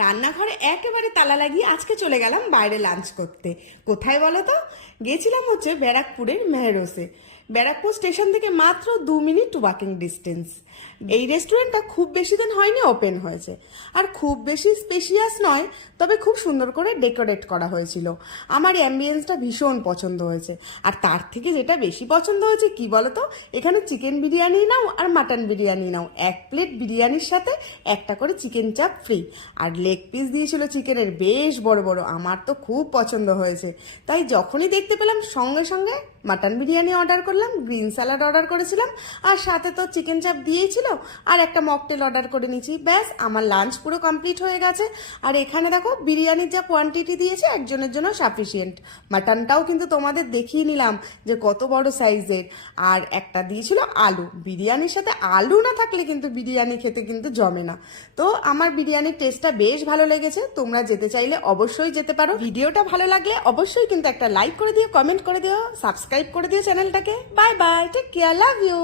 রান্নাঘরে একেবারে তালা লাগিয়ে আজকে চলে গেলাম বাইরে লাঞ্চ করতে। কোথায় বলো তো? গেছিলাম হচ্ছে ব্যারাকপুরের মেহেরোসে। ব্যারাকপুর স্টেশন থেকে মাত্র 2 মিনিট ওয়াকিং ডিস্টেন্স। এই রেস্টুরেন্টটা খুব বেশি দিন হয়নি ওপেন হয়েছে, আর খুব বেশি স্পেশিয়াস নয়, তবে খুব সুন্দর করে ডেকোরেট করা হয়েছিল। আমার অ্যাম্বিয়েন্সটা ভীষণ পছন্দ হয়েছে। আর তার থেকে যেটা বেশি পছন্দ হয়েছে কি বলো তো, এখানে চিকেন বিরিয়ানি নাও আর মাটন বিরিয়ানি নাও, 1 প্লেট বিরিয়ানির সাথে একটা করে চিকেন চাপ ফ্রি। আর লেগ পিস দিয়েছিল চিকেনের বেশ বড় বড়, আমার তো খুব পছন্দ হয়েছে। তাই যখনই দেখতে পেলাম সঙ্গে সঙ্গে মাটন বিরিয়ানি অর্ডার করলাম, গ্রিন স্যালাড অর্ডার করেছিলাম, আর সাথে তো চিকেন চাপ দিয়েছিল, আর একটা মকটেল অর্ডার করে নিয়েছি। ব্যাস আমার লাঞ্চ পুরো কমপ্লিট হয়ে গেছে। আর এখানে দেখো বিরিয়ানির যা কোয়ান্টিটি দিয়েছে একজনের জন্য সাফিসিয়েন্ট। মাটনটাও কিন্তু তোমাদের দেখিয়ে নিলাম যে কত বড় সাইজের। আর একটা দিয়েছিল আলু। বিরিয়ানির সাথে আলু না থাকলে কিন্তু বিরিয়ানি খেতে কিন্তু জমে না। তো আমার বিরিয়ানির টেস্টটা বেশ ভালো লেগেছে। তোমরা যেতে চাইলে অবশ্যই যেতে পারো। ভিডিওটা ভালো লাগলে অবশ্যই কিন্তু একটা লাইক করে দিও, কমেন্ট করে দিও, সাবস্ক্রাইব করে দিও চ্যানেলটাকে। Bye bye, take care, love you.